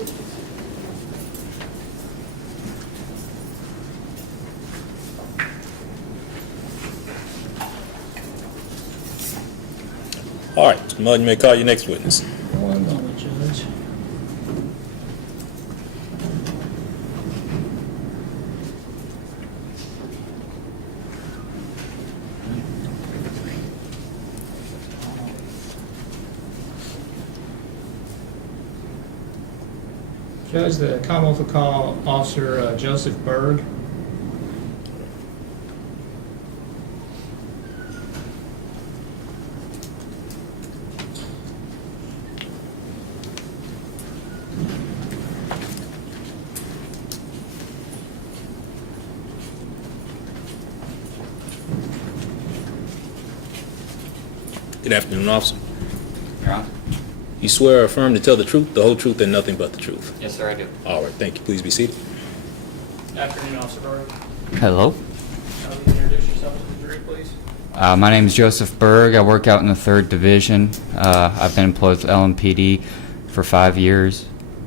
All right, Mr. Mudd, you may call your next witness. One moment, Judge. Judge, the Commonwealth will call Officer Joseph Berg. Good afternoon, officer. Your Honor? You swear or affirm to tell the truth, the whole truth, and nothing but the truth? Yes, sir, I do. All right, thank you. Please be seated. Afternoon, Officer Berg. Hello. Will you introduce yourself to the jury, please? My name is Joseph Berg. I work out in the 3rd Division. I've been employed with LMPD for 5 years.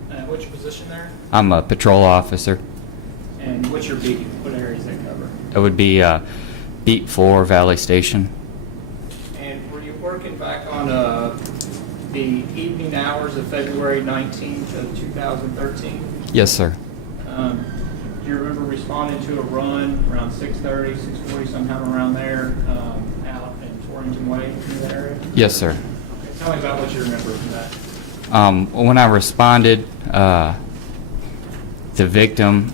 And what's your position there? I'm a patrol officer. And what's your beat? What areas they cover? It would be Beat 4, Valley Station. And were you working back on the evening hours of February 19th of 2013? Yes, sir. Do you remember responding to a run around 6:30, 6:40, sometime around there, out in Torrington Way in that area? Yes, sir. Okay, tell me about what you remember from that. When I responded, the victim,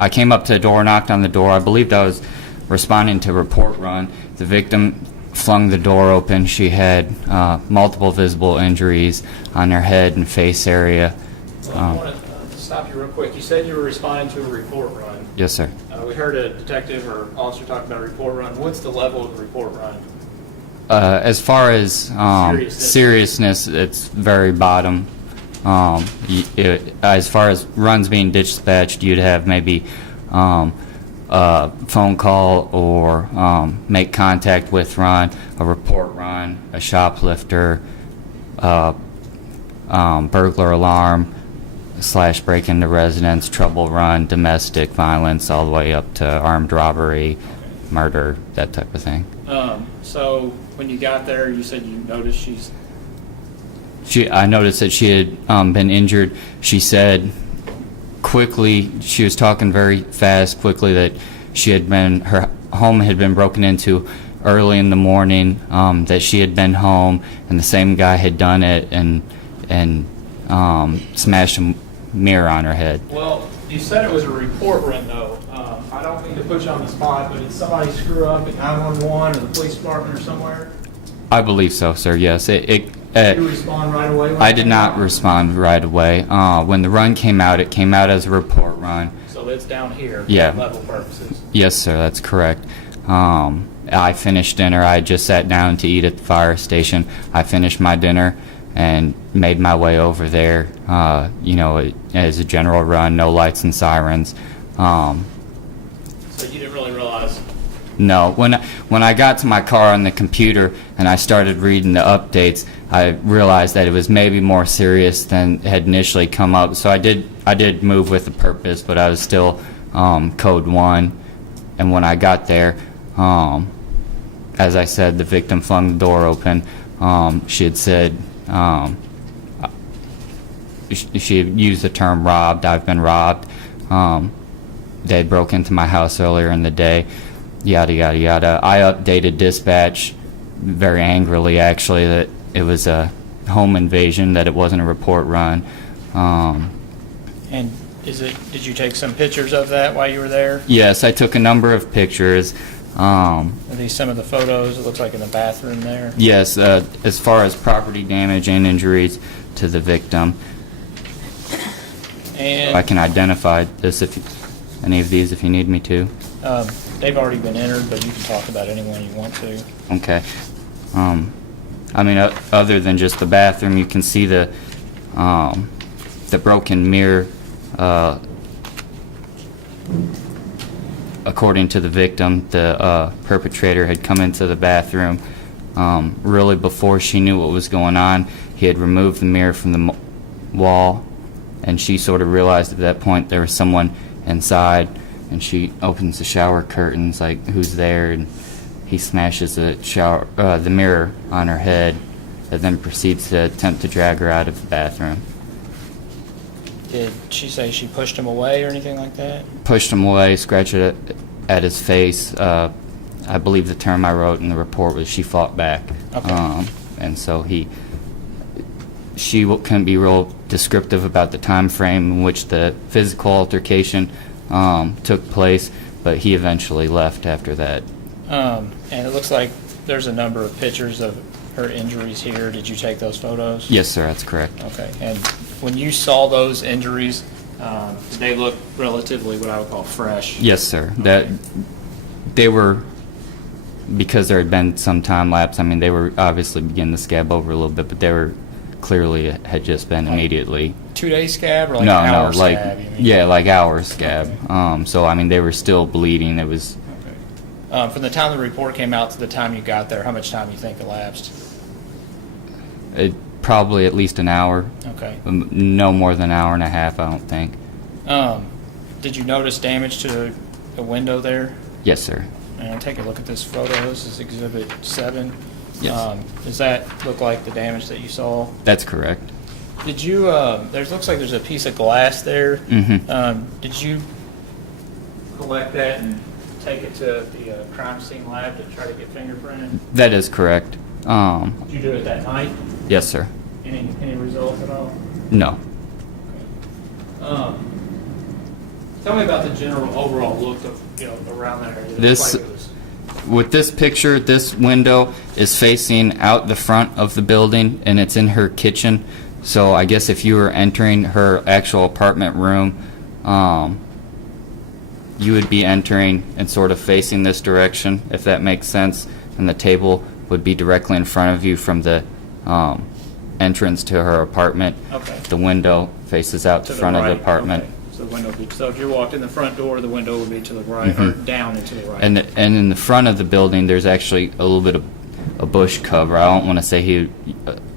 I came up to the door, knocked on the door. I believed I was responding to a report run. The victim flung the door open. She had multiple visible injuries on her head and face area. Well, I want to stop you real quick. You said you were responding to a report run. Yes, sir. We heard a detective or officer talk about a report run. What's the level of the report run? As far as seriousness, it's very bottom. As far as runs being dispatched, you'd have maybe a phone call or make contact with run, a report run, a shoplifter, burglar alarm / break into residence, trouble run, domestic violence, all the way up to armed robbery, murder, that type of thing. So when you got there, you said you noticed I noticed that she had been injured. She said quickly, she was talking very fast, quickly, that her home had been broken into early in the morning, that she had been home and the same guy had done it and smashed a mirror on her head. Well, you said it was a report run, though. I don't mean to put you on the spot, but did somebody screw up at 911 or the police department or somewhere? I believe so, sir, yes. Did you respond right away? I did not respond right away. When the run came out, it came out as a report run. So it's down here Yeah. for level purposes. Yes, sir, that's correct. I finished dinner. I just sat down to eat at the fire station. I finished my dinner and made my way over there, as a general run, no lights and sirens. So you didn't really realize? No. When I got to my car on the computer and I started reading the updates, I realized that it was maybe more serious than had initially come up. So I did move with a purpose, but I was still code 1. And when I got there, as I said, the victim flung the door open. She had said she had used the term robbed. I've been robbed. They had broke into my house earlier in the day. Yada, yada, yada. I updated dispatch very angrily, actually, that it was a home invasion, that it wasn't a report run. And did you take some pictures of that while you were there? Yes, I took a number of pictures. Are these some of the photos? It looks like in the bathroom there. Yes, as far as property damage and injuries to the victim. And I can identify this any of these if you need me to. they've already been entered, but you can talk about anyone you want to. Okay. I mean, other than just the bathroom, you can see the broken mirror. According to the victim, the perpetrator had come into the bathroom really before she knew what was going on. He had removed the mirror from wall, and she sort of realized at that point there was someone inside, and she opens the shower curtains, like, who's there, and he smashes the mirror on her head, and then proceeds to attempt to drag her out of the bathroom. Did she say she pushed him away or anything like that? Pushed him away, scratched it at his face. I believe the term I wrote in the report was she fought back. Okay. And so she couldn't be real descriptive about the time frame in which the physical altercation took place, but he eventually left after that. And it looks like there's a number of pictures of her injuries here. Did you take those photos? Yes, sir, that's correct. Okay. And when you saw those injuries, did they look relatively what I would call fresh? Yes, sir. That they were, because there had been some time lapse. I mean, they were obviously beginning to scab over a little bit, but they were clearly had just been immediately. 2-day scab or like No, an hour no, like scab? You mean? yeah, like hours scab. So I mean, they were still bleeding. It was Okay. From the time the report came out to the time you got there, how much time do you think elapsed? probably at least an hour. Okay. No more than an hour and a half, I don't think. Did you notice damage to the window there? Yes, sir. And take a look at this photo. This is Exhibit 7. Yes. Does that look like the damage that you saw? That's correct. Did you? There looks like there's a piece of glass there. Mm-hmm. Did you collect that and take it to the crime scene lab to try to get fingerprinted? That is correct. Did you do it that night? Yes, sir. Any results at all? No. Tell me about the general overall look of around that area. This- With this picture, this window is facing out the front of the building, and it's in her kitchen. So I guess if you were entering her actual apartment room, you would be entering and sort of facing this direction, if that makes sense. And the table would be directly in front of you from the entrance to her apartment. Okay. The window faces out To the front of the right, apartment. okay. So the window would be, so if you walked in the front door, the window would be to the right or down and to the right. And in the front of the building, there's actually a little bit of a bush cover. I don't want to say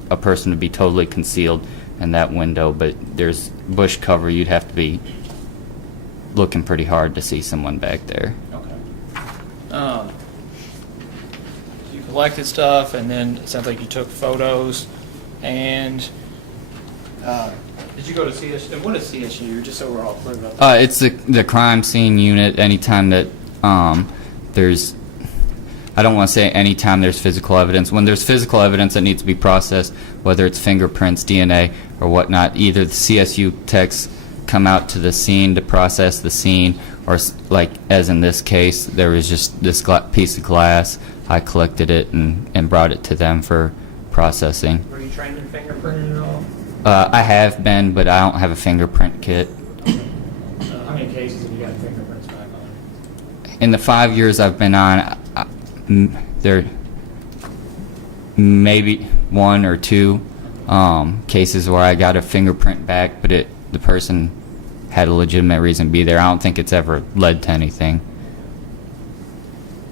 a person would be totally concealed in that window, but there's bush cover. You'd have to be looking pretty hard to see someone back there. Okay. You collected stuff, and then it sounds like you took photos, and did you go to CSU? And what is CSU? Just so we're all clear about that. It's the crime scene unit. Anytime that there's, I don't want to say anytime there's physical evidence. When there's physical evidence that needs to be processed, whether it's fingerprints, DNA, or whatnot, either the CSU techs come out to the scene to process the scene, or like as in this case, there was just this piece of glass. I collected it and brought it to them for processing. Were you trained in fingerprinting at all? I have been, but I don't have a fingerprint kit. How many cases have you got fingerprints back on? In the 5 years I've been on, there maybe one or two cases where I got a fingerprint back, but the person had a legitimate reason to be there. I don't think it's ever led to anything.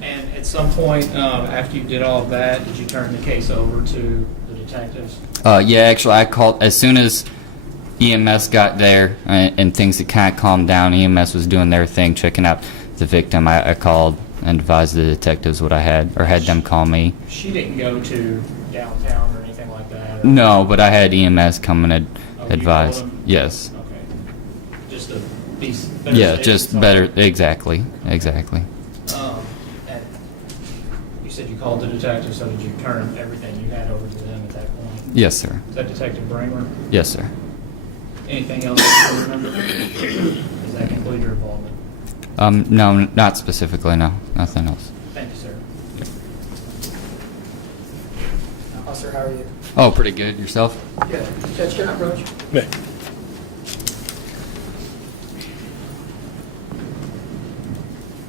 And at some point after you did all of that, did you turn the case over to the detectives? Yeah, actually, I called as soon as EMS got there and things had kind of calmed down. EMS was doing their thing, checking out the victim. I called and advised the detectives what I had, or had them call me. She didn't go to downtown or anything like that? Or? No, but I had EMS come and Oh, you advise. told them? Yes. Okay. Just to be better Yeah, safe just than better. sorry. Exactly. And you said you called the detectives, so did you turn everything you had over to them at that point? Yes, sir. Is that Detective Bramer? Yes, sir. Anything else that you remember? Does that conclude your involvement? No, not specifically. No, nothing else. Thank you, sir. Officer, how are you? Oh, pretty good. Yourself? Good. Judge, can I approach? Yeah.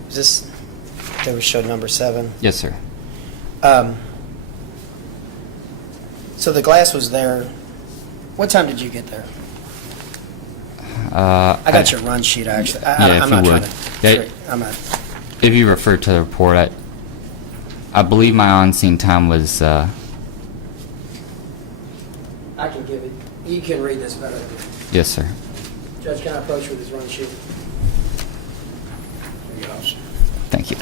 Is this, that was show number 7? Yes, sir. So the glass was there. What time did you get there? I got your run sheet, actually. Yeah, if I'm you not would. trying to... I'm not... If you refer to the report, I believe my on-scene time was. I can give it. You can read this better than me. Yes, sir. Judge, can I approach with his run sheet? Thank you.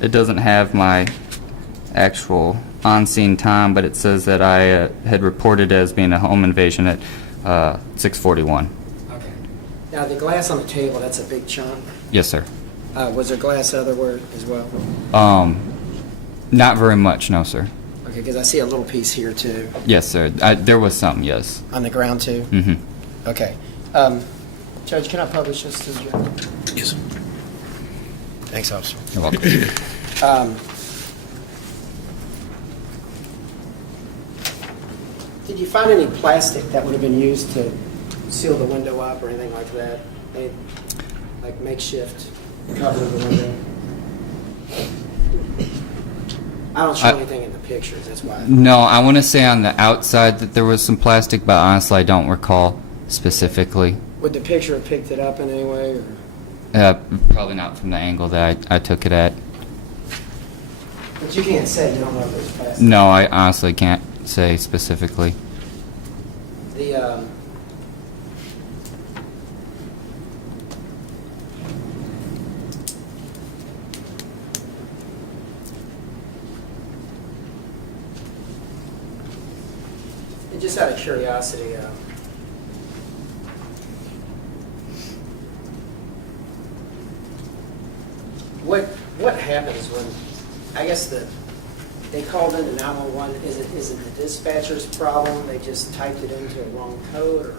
It doesn't have my actual on-scene time, but it says that I had reported as being a home invasion at 6:41. Okay. Now, the glass on the table, that's a big chunk. Yes, sir. Was there glass otherwhere as well? Not very much, no, sir. Okay, because I see a little piece here, too. Yes, sir. There was some, yes. On the ground, too? Mm-hmm. Okay. Judge, can I publish this to the judge? Yes. Thanks, officer. You're welcome. Did you find any plastic that would have been used to seal the window up or anything like that? Any, like makeshift cover of the window? I don't show anything in the pictures, that's why. No, I want to say on the outside that there was some plastic, but honestly, I don't recall specifically. Would the picture have picked it up in any way? Or? Probably not from the angle that I took it at. But you can't say you don't know if there's plastic. No, I honestly can't say specifically. The and just out of curiosity, what happens when, I guess they called into 911, is it the dispatcher's problem? They just typed it into a wrong code, or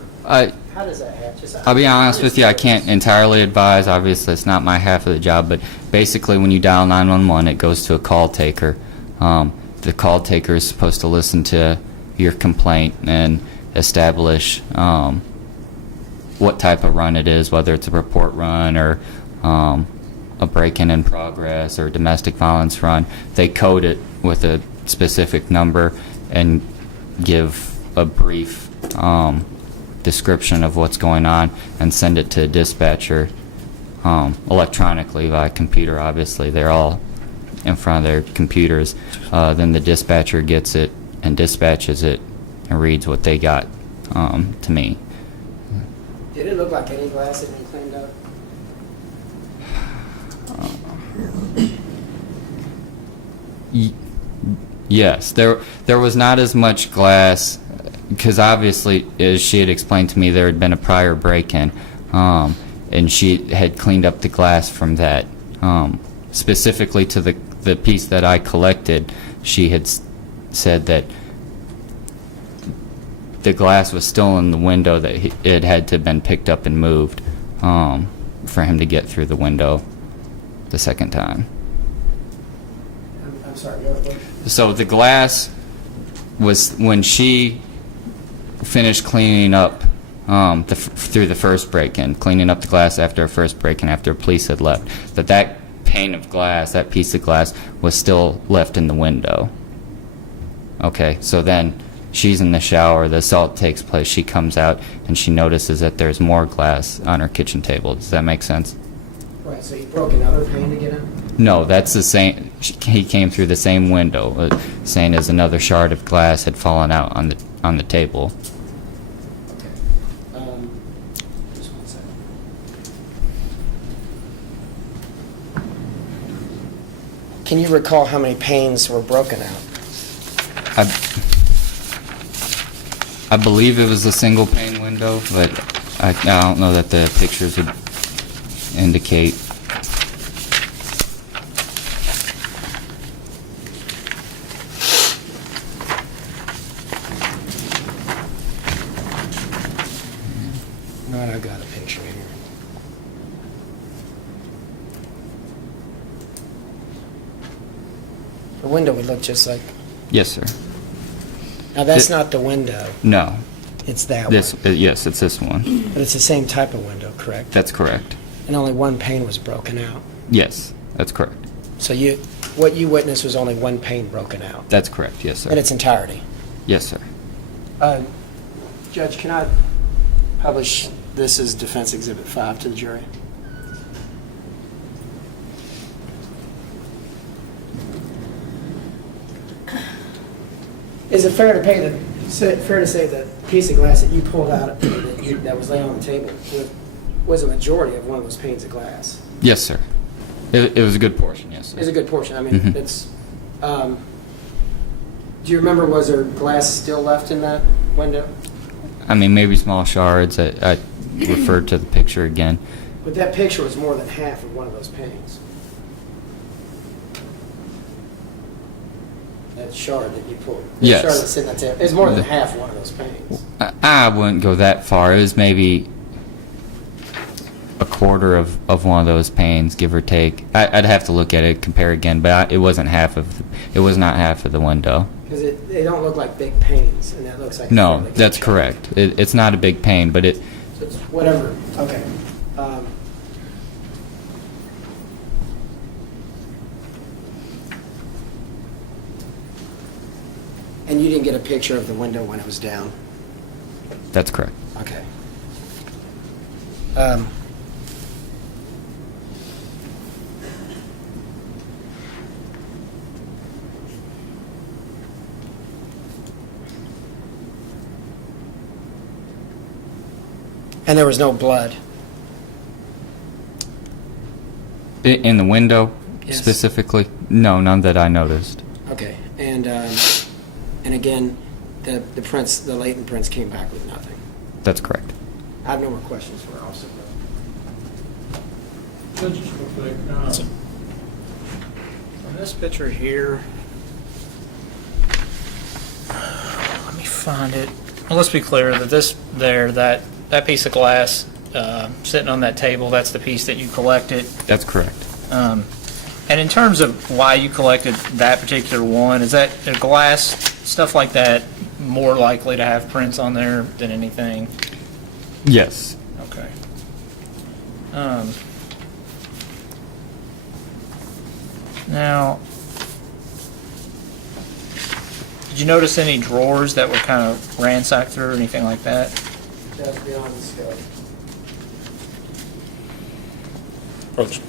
how does that happen? I'll be honest with you, I can't entirely advise. Obviously, it's not my half of the job, but basically when you dial 911, it goes to a call taker. The call taker is supposed to listen to your complaint and establish what type of run it is, whether it's a report run or a break-in in progress or domestic violence run. They code it with a specific number and give a brief description of what's going on and send it to a dispatcher electronically via computer. Obviously, they're all in front of their computers. Then the dispatcher gets it and dispatches it and reads what they got to me. Did it look like any glass had been cleaned up? Yes, there was not as much glass because obviously, as she had explained to me, there had been a prior break-in, and she had cleaned up the glass from that. Specifically to the piece that I collected, she had said that the glass was still in the window, that it had to have been picked up and moved for him to get through the window the second time. I'm sorry, what? So the glass was, when she finished cleaning up through the first break-in, cleaning up the glass after a first break-in, after police had left, that pane of glass, that piece of glass, was still left in the window. Okay, so then she's in the shower, the assault takes place, she comes out, and she notices that there's more glass on her kitchen table. Does that make sense? Right, so you broke another pane to get in? No, that's the same. He came through the same window, saying as another shard of glass had fallen out on the table. Okay. Just one second. Can you recall how many panes were broken out? I believe it was a single pane window, but I don't know that the pictures would indicate. No, I've got a picture here. The window would look just like... Yes, sir. Now, that's not the window. No. It's that This, one. yes, it's this one. But it's the same type of window, correct? That's correct. And only one pane was broken out. Yes, that's correct. So what you witnessed was only one pane broken out That's correct. Yes, in sir. its entirety. Yes, sir. Judge, can I publish this as Defense Exhibit 5 to the jury? Is it fair to say the piece of glass that you pulled out that was laying on the table was a majority of one of those panes of glass? Yes, sir. It was a good portion, yes, sir. It's a good portion. I mean, it's. Do you remember, was there glass still left in that window? I mean, maybe small shards. I referred to the picture again. But that picture was more than half of one of those panes. That shard that you pulled. The Yes. shard that's sitting on the table. It's more than half one of those panes. I wouldn't go that far. It was maybe a quarter of one of those panes, give or take. I'd have to look at it, compare again, but it wasn't half of. It was not half of the window. Because they don't look like big panes, and that looks like. No, that's correct. It's not a big pane, but it. So it's whatever. Okay. And you didn't get a picture of the window when it was down? That's correct. Okay. And there was no blood? In the window, Yes. specifically? No, none that I noticed. Okay. And again, the latent prints came back with nothing. That's correct. I have no more questions for Officer Berg. Just real quick, on this picture here, let me find it. Well, let's be clear that that piece of glass sitting on that table, that's the piece that you collected. That's correct. And in terms of why you collected that particular one, is that glass, stuff like that, more likely to have prints on there than anything? Yes. Okay. Now, did you notice any drawers that were kind of ransacked through or anything like that? That's beyond the scope. Approach.